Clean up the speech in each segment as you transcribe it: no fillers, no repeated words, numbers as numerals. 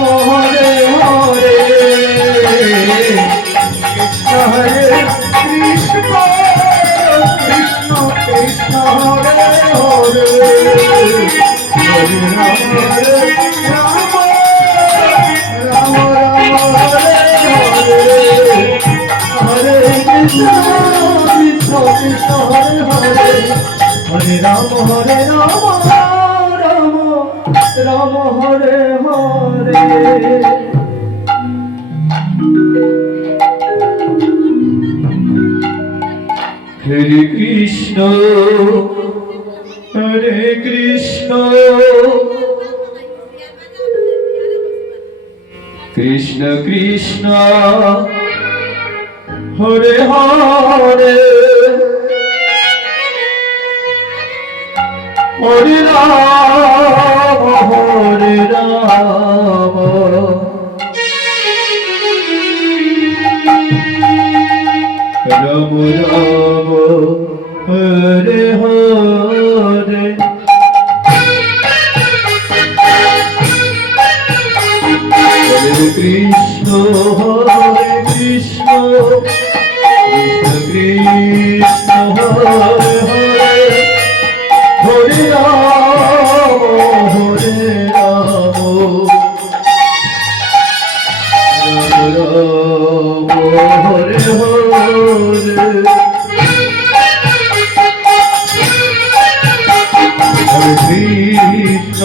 Hare Hare Krishna Hare Krishna Krishna Krishna Hare Hare Hare Ram Ram Ram Hare Hare Hare Krishna Krishna Krishna Hare Hare Hare Ram Ram Ram Hare Hare. Hare Krishna Krishna Krishna Hare Hare Hare Ram Ram Ram Hare Hare. Hare Krishna Krishna Krishna Hare Hare Hare Ram Ram Ram Hare Hare. Hare Krishna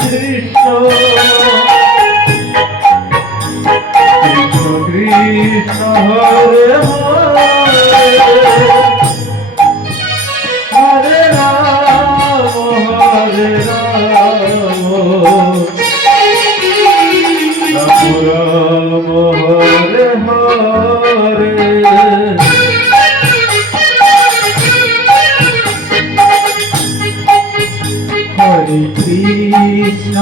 Krishna Krishna Hare Hare Hare Ram Ram Hare Hare. Hare Krishna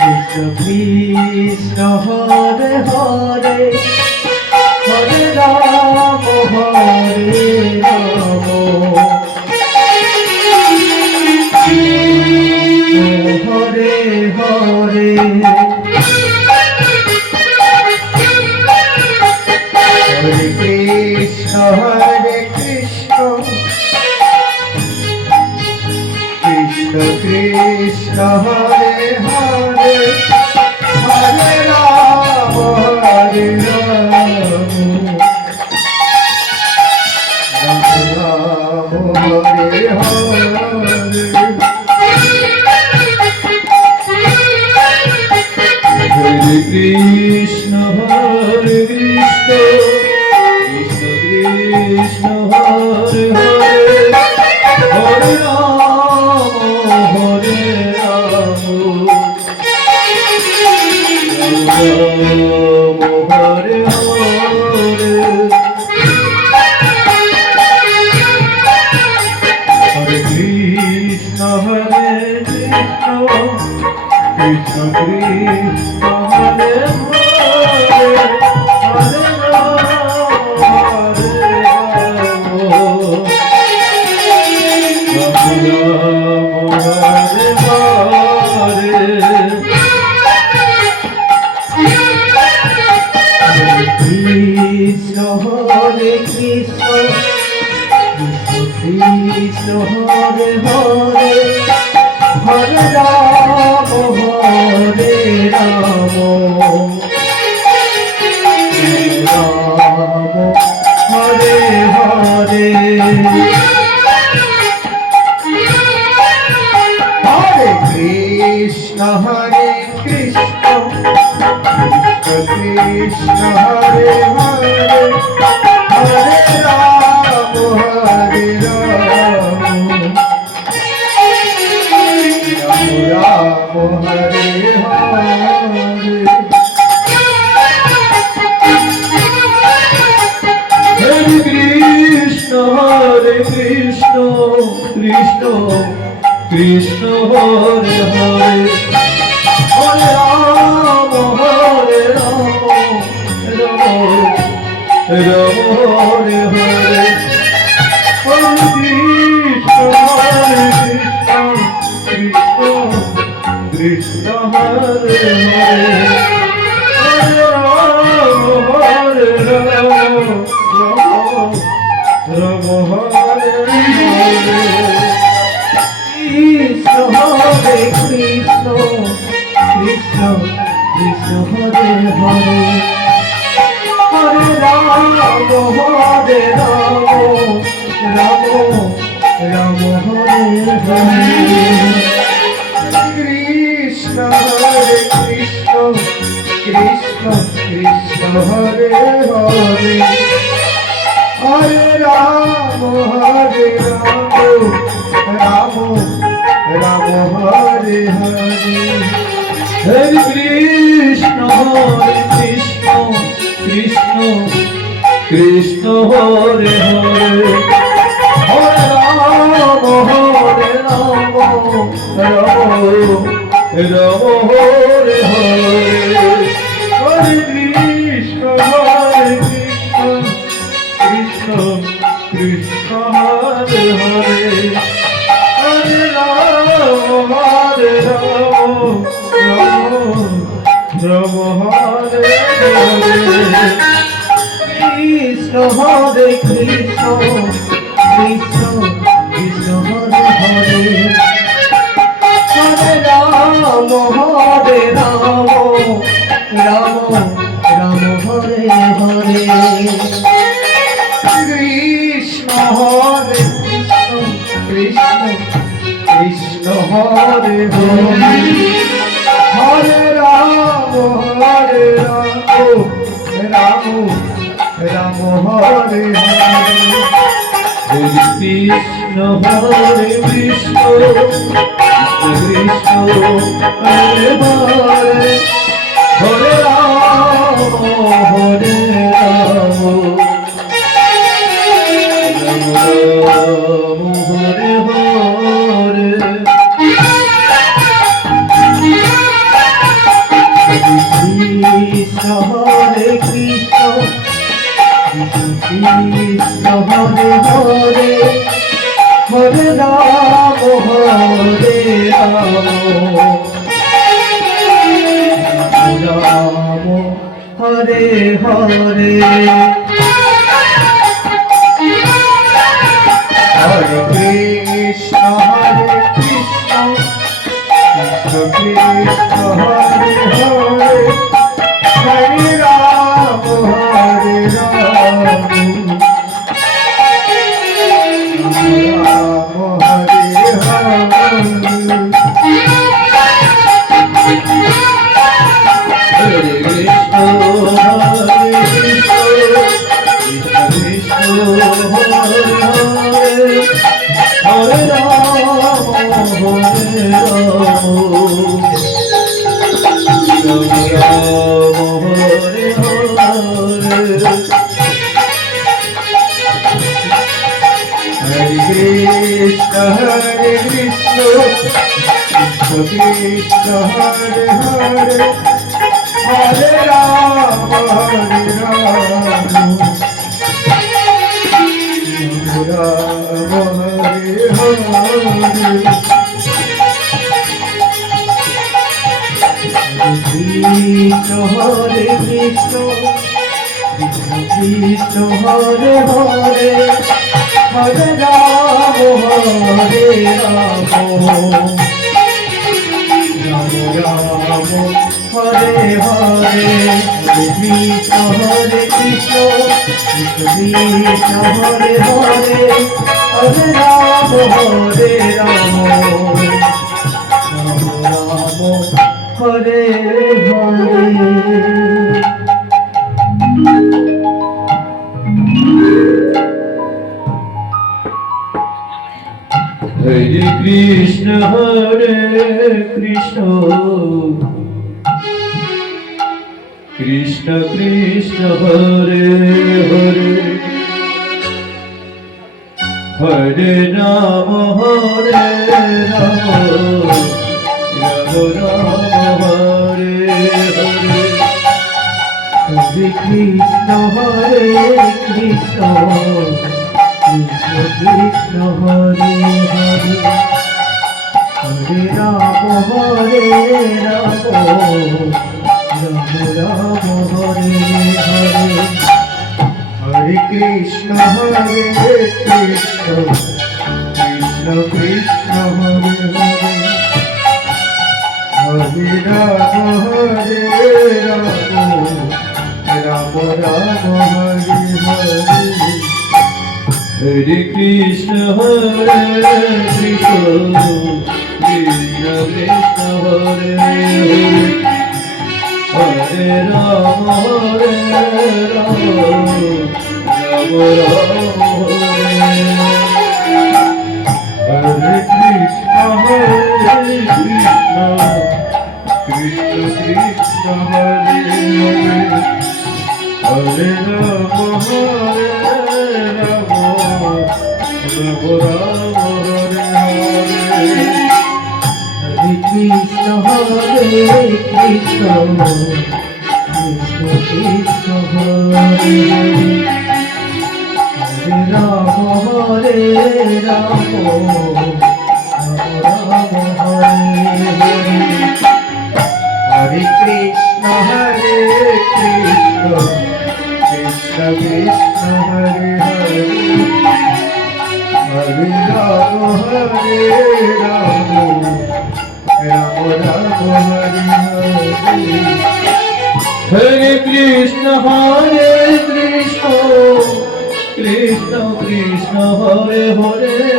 Krishna Krishna Hare Hare Hare Ram Hare Ram Hare Hare. Hare Krishna Krishna Krishna Hare Hare Hare Ram Ram Ram Hare Hare. Hare Krishna Krishna Krishna Hare Hare Hare Ram Hare Ram Hare Hare. Hare Krishna Krishna Krishna Krishna Hare Hare Hare Ram Hare Hare. Krishna Hare Krishna Krishna Hare Hare Hare Ram Ram Hare Hare. Hare Krishna Krishna Krishna Hare Hare Hare Ram Ram Hare Hare. Hare Krishna Krishna Krishna Hare Hare Hare Ram Ram Hare Hare. Hare Krishna Hare Hare Krishna Hare Krishna Krishna Krishna Hare Hare Hare Ram Hare Ram Ram Ram Hare Hare Krishna Hare Krishna Krishna Krishna Hare Hare Hare Ram Ram Ram Hare Hare Hare Krishna Krishna Krishna Krishna Hare Hare Hare Ram Ram Ram Hare Hare Hare Krishna Krishna Krishna Hare Hare Hare Ram Ram Hare Hare Krishna Hare Krishna Krishna Krishna Hare Hare Hare Ram Hare Ram Ram Ram Hare Hare Krishna Hare Krishna Krishna Hare Hare Hare Ram Ram Ram Hare Hare Krishna Hare Krishna Krishna Hare Hare Hare Ram Hare Ram Ram Hare Hare Krishna Hare Krishna Krishna Hare Hare Hare Ram Ram Hare Hare Hare Krishna Krishna Krishna Hare Hare Hare Ram Ram Hare Hare Krishna Krishna Hare Hare Hare Ram Hare Ram Ram Hare Hare Hare Krishna Krishna Krishna Hare Hare Hare Ram Ram Hare Hare Krishna Hare Krishna Krishna Hare Hare Hare Ram Ram Hare Hare Krishna Hare Krishna Krishna Hare Hare Hare Ram Ram Hare Hare Hare Krishna Krishna Krishna Krishna Hare Hare Hare Ram Ram Ram Hare Hare Hare Krishna Krishna Krishna Krishna Hare Hare Hare Ram Ram Ram Hare Hare Hare Hare Krishna Krishna Krishna Hare Hare Hare Ram Ram Ram Hare Hare Hare Krishna Hare Krishna Krishna Krishna Hare Hare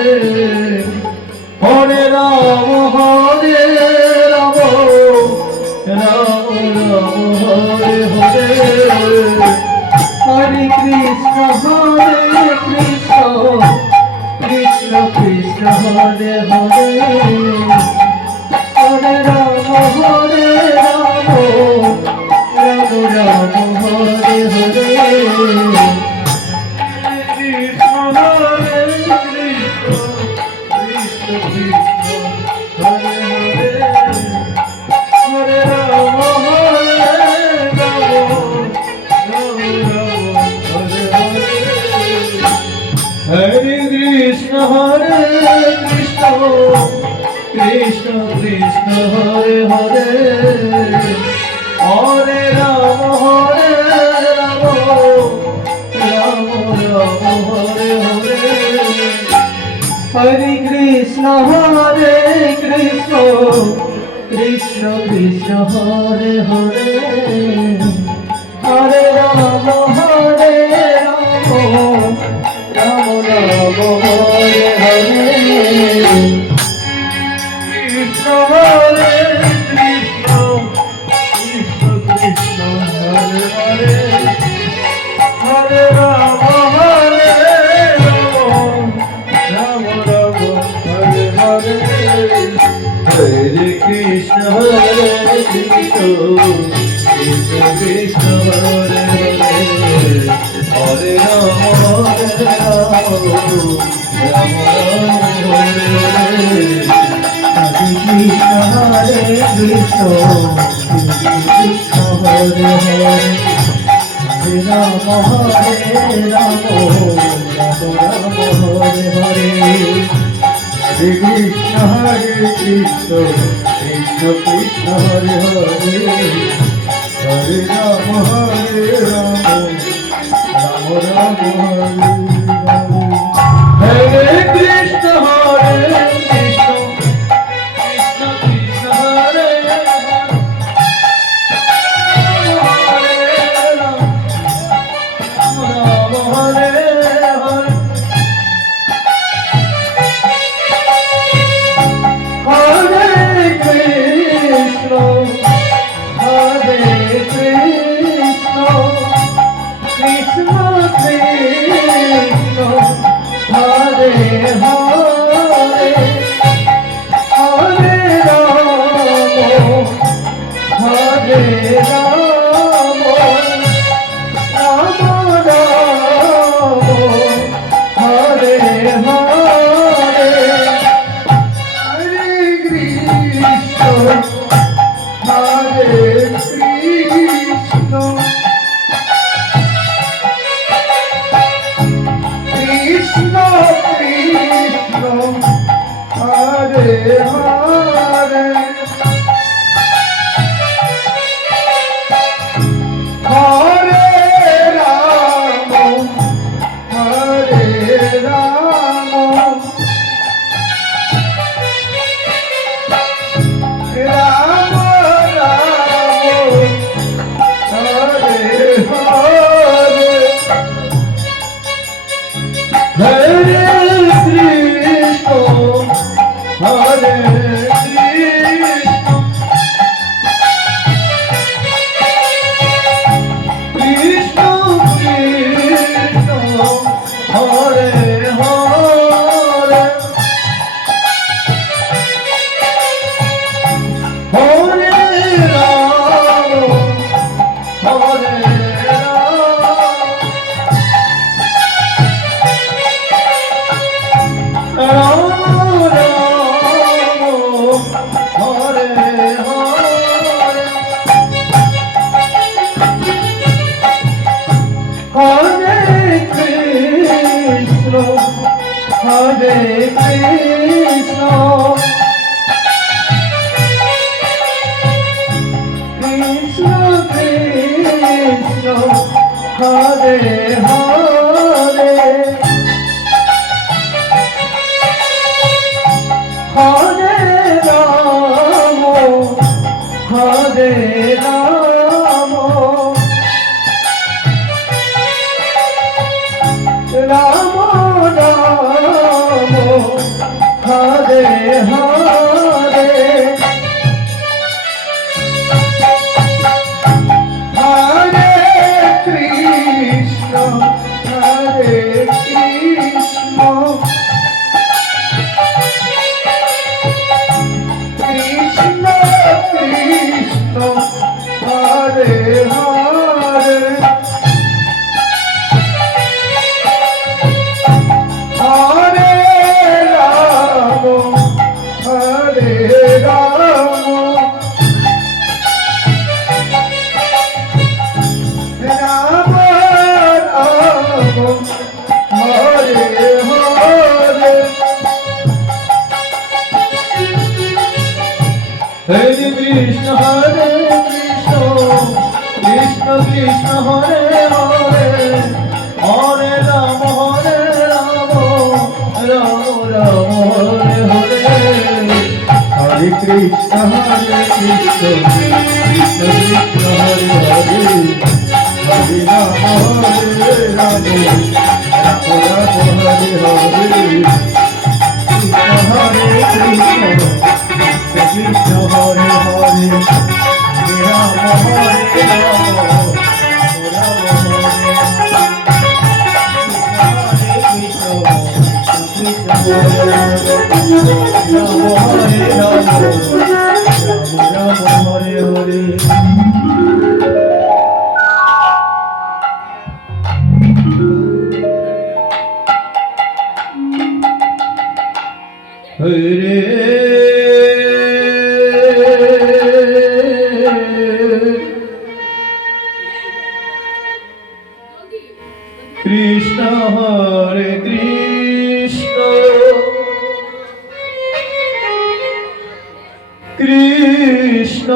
Hare Rama Rama Rama Hare Krishna Krishna Krishna Hare Hare Hare Rama Hare Krishna Hare Krishna Krishna Krishna Hare Hare Hare Rama Rama Rama Hare Hare Krishna Krishna Krishna Hare Hare Hare Rama Rama Rama Hare Hare Hare Krishna Hare Krishna Krishna Krishna Hare Hare Hare Rama Rama Rama Hare Hare Hare Krishna Krishna Krishna Hare Hare Hare Rama Rama Rama Hare Hare Hare Krishna Krishna Krishna Hare Hare Hare Rama Rama Rama Hare Hare Hare Krishna Krishna Krishna Hare Hare Hare Rama Rama Rama Hare Hare Krishna Hare Krishna Krishna Krishna Hare Hare Hare Rama Rama Rama Hare Hare Hare Krishna Krishna Krishna Hare Hare Hare Rama Rama Hare Hare Hare Krishna Krishna Hare Hare Hare Rama Rama Hare Hare Hare Krishna Krishna Krishna Hare Hare Hare Rama Rama Hare Hare Krishna Hare Krishna Krishna Krishna Hare Hare Hare Rama Hare Hare Hare Krishna Krishna Krishna Hare Hare Hare Rama Rama Rama Hare Hare Hare Krishna Krishna Krishna Ram Ram Hare Hare Hare Krishna Hare Krishna Krishna Krishna Hare Hare Hare Ram Hare Ram Ram Ram Hare Hare Hare Krishna Hare Krishna Krishna Krishna Hare Hare Hare Ram Hare Ram Ram Ram Hare Hare Hare Krishna Krishna Krishna Hare Hare Hare Ram Ram Ram Hare Hare Hare Krishna Krishna Krishna Hare Hare Hare Ram Ram Ram Hare Hare Hare Krishna Krishna Hare Hare Ram Hare Ram Hare Hare Hare Krishna Hare Krishna Krishna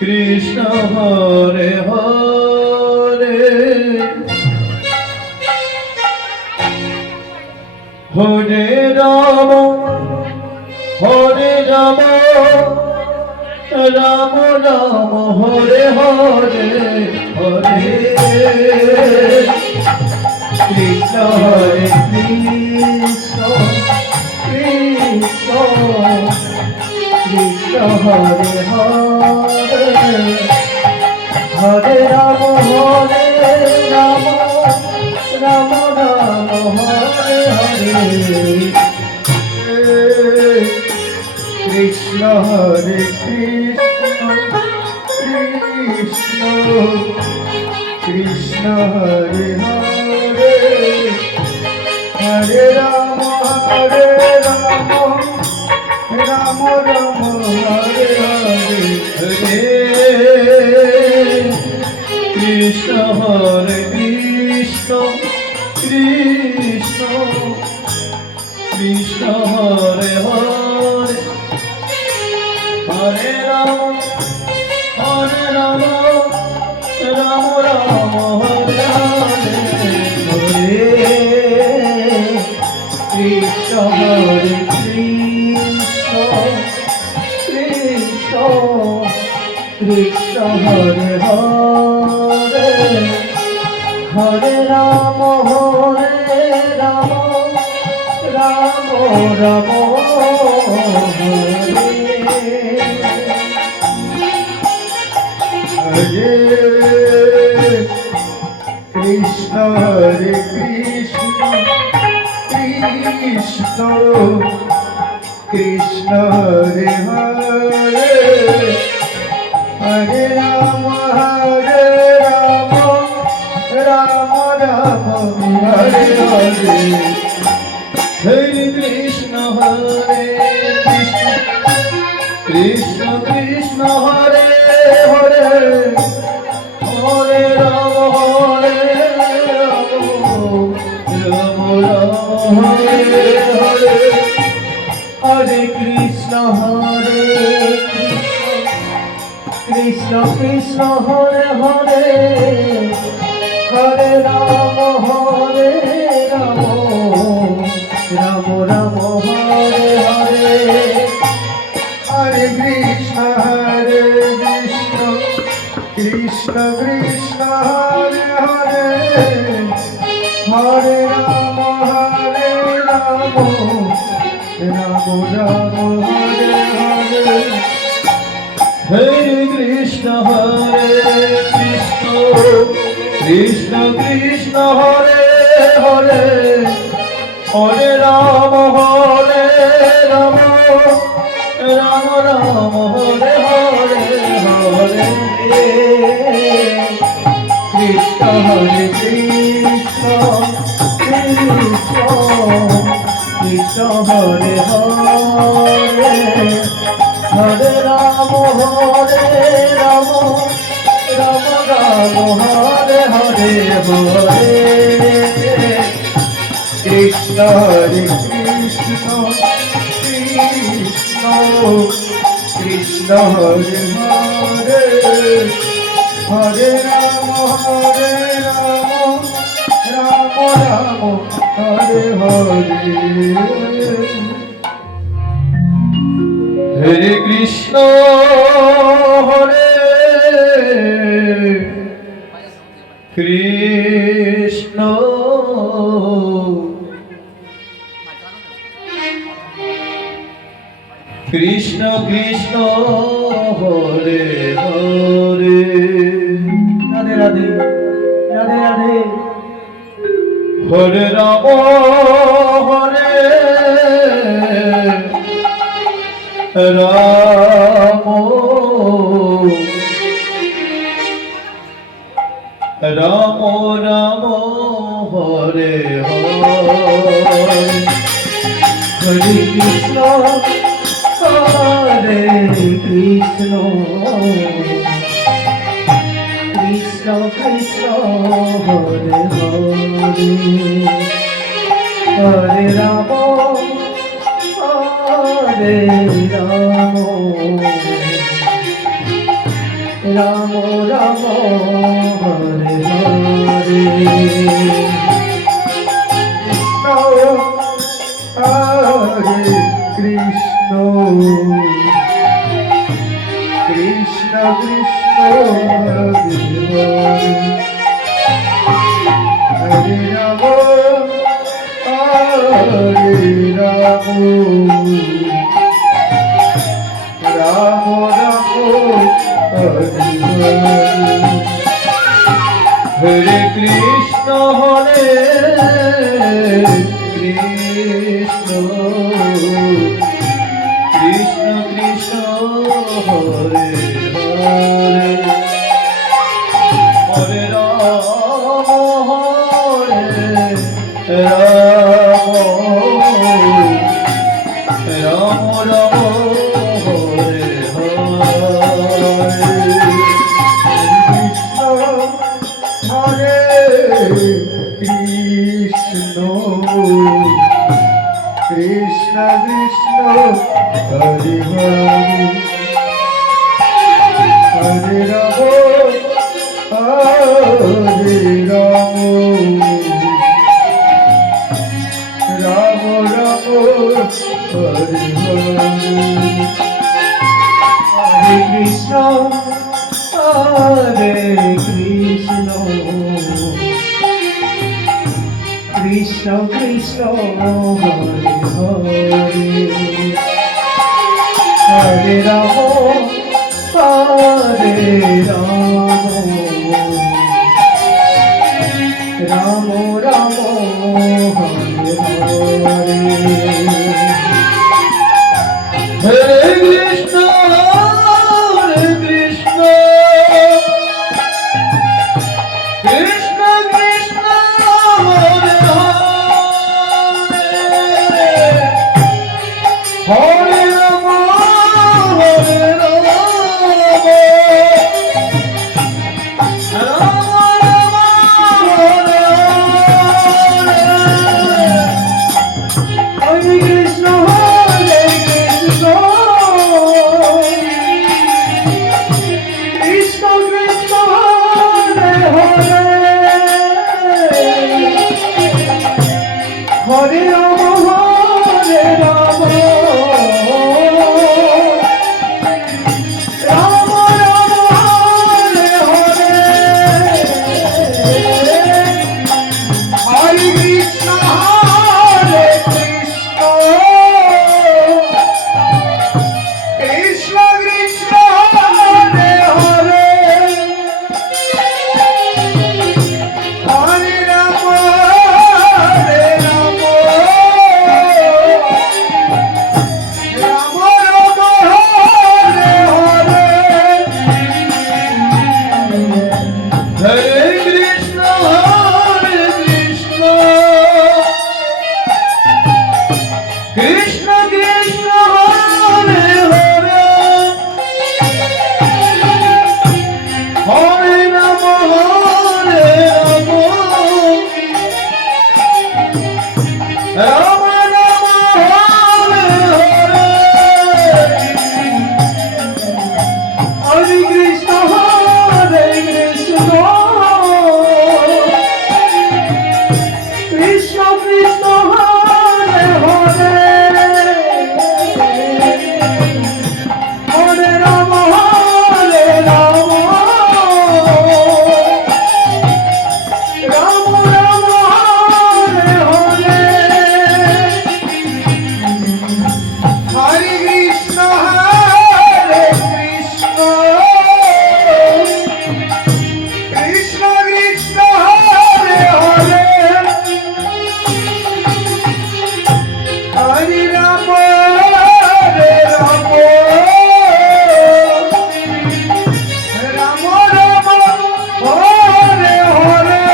Krishna Hare Hare Hare Ram Ram Ram Hare Hare Hare Krishna Hare Krishna Krishna Krishna Hare Hare Hare Ram Ram Ram Hare Hare Krishna Hare Krishna Krishna Krishna Hare Hare Hare Ram Ram Ram Hare Hare Hare Krishna Hare Krishna Krishna Krishna Hare Hare Hare Ram Ram Ram Hare Hare Hare Krishna Hare Krishna Krishna Krishna Hare Hare Hare Ram Ram Ram Hare Hare Krishna Hare Krishna Krishna Krishna Hare Hare Hare Ram Ram Ram Hare Hare Hare Krishna Hare Krishna Krishna Krishna Hare Hare Hare Ram Ram Ram Hare Hare Hare Krishna Krishna Krishna Hare Hare Hare Ram Ram Ram Hare Hare Hare Krishna Krishna Krishna Hare Hare Hare Ram Ram Ram Hare Hare Hare Krishna Krishna Krishna Krishna Hare Hare Hare Ram Ram Ram Ram Hare Hare Hare Krishna Hare Krishna Krishna Krishna Hare Hare Hare Ram Ram Ram Hare Hare Hare Krishna Hare Krishna Krishna Krishna Hare Hare Hare Ram Ram Ram Hare Hare Hare Krishna Hare Krishna Krishna Krishna Hare Hare Radhe Radhe Radhe Radhe Hare Ram Hare Ram Ram Ram Hare Hare Hare Krishna Hare Krishna Krishna Krishna Hare Hare Hare Ram Hare Ram Ram Ram Hare Hare Krishna Krishna Krishna Hare Hare Ram Ram Ram Hare Hare Hare Krishna Hare Krishna Krishna Krishna Hare Hare Hare Ram Ram Ram Ram Hare Hare Hare Krishna Krishna Krishna Hare Hare Hare Ram Hare Ram Ram Ram Hare Hare Hare Krishna Hare Krishna Krishna Krishna Hare Hare Hare Ram Hare Ram Ram Ram Hare Hare Hare Krishna Krishna Krishna Hare Ram Ram Ram Hare Hare Hare Krishna Hare Krishna Krishna Krishna Hare Hare Hare Ram Ram Ram Hare Hare Hare Krishna Krishna Krishna Hare Hare Hare Ram Ram Ram Hare Hare Hare Krishna Krishna Krishna Hare Hare Hare Ram Ram Ram Hare Hare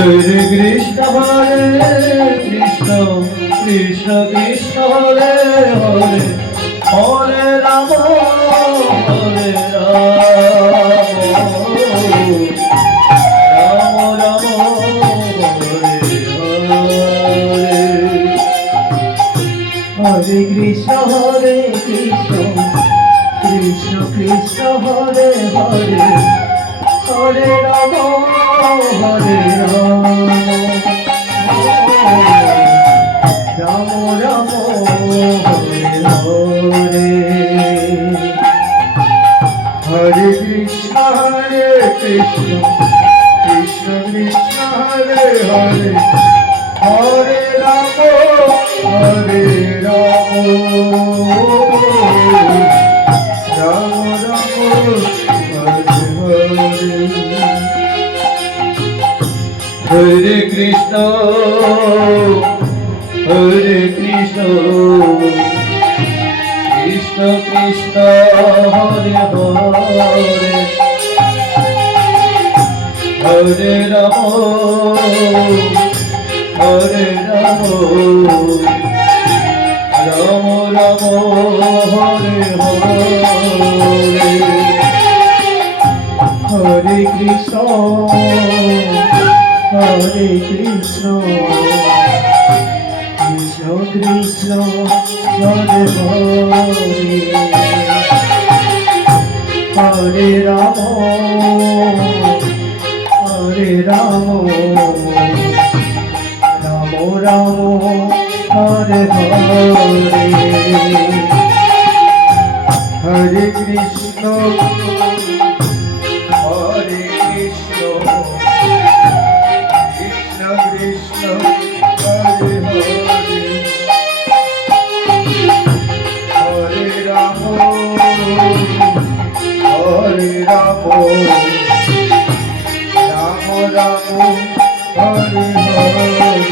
Hare Krishna Krishna Krishna Hare Hare Hare Ram Ram Ram Ram Hare Hare Hare Krishna Krishna Krishna Krishna Hare Hare Hare Ram Ram Ram Hare Hare Hare Krishna Krishna Krishna Krishna Hare Hare Hare Ram Ram Ram Hare Hare Hare Krishna Krishna Krishna Krishna Hare Hare Hare Ram Ram Ram Hare Hare Krishna Krishna Krishna Hare Hare Hare Ram Ram Ram Hare Hare Hare Krishna Krishna Krishna Hare Hare Hare Ram Ram Ram Hare Hare Hare Krishna Krishna Krishna Hare Hare Hare Ram Ram Hare Hare